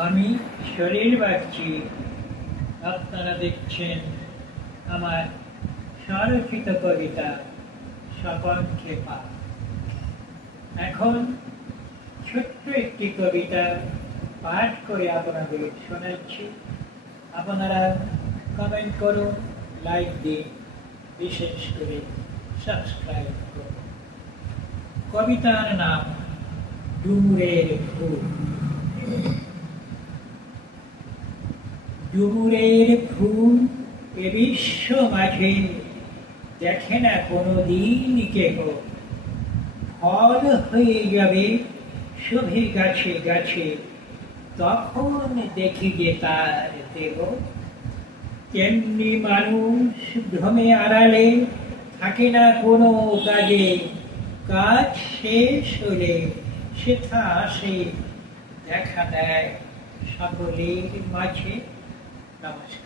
আমি শরীর বাগচি, আপনারা দেখছেন আমার স্বরচিত কবিতা স্বপন খেপা। এখন ছোট্ট একটি কবিতা পাঠ করে আপনাদের শোনাচ্ছি। আপনারা কমেন্ট করুন, লাইক দিন, বিশেষ করে সাবস্ক্রাইব করুন। কবিতার নাম ডুমুরের ফুল। ডুমুরের ফুল এ বিশ্ব মাঝে দেখে না কোনোদিন কেহ, ফল হয়ে যাবে শোভে গাছে গাছে, তখন দেখি যে তার দেহ। তেমনি মানুষ ভ্রমে আড়ালে থাকে না কোনো কাজে, কাজ শেষ হলে সেথা আসে দেখা দেয় সকলের মাঝে। নমস্কার।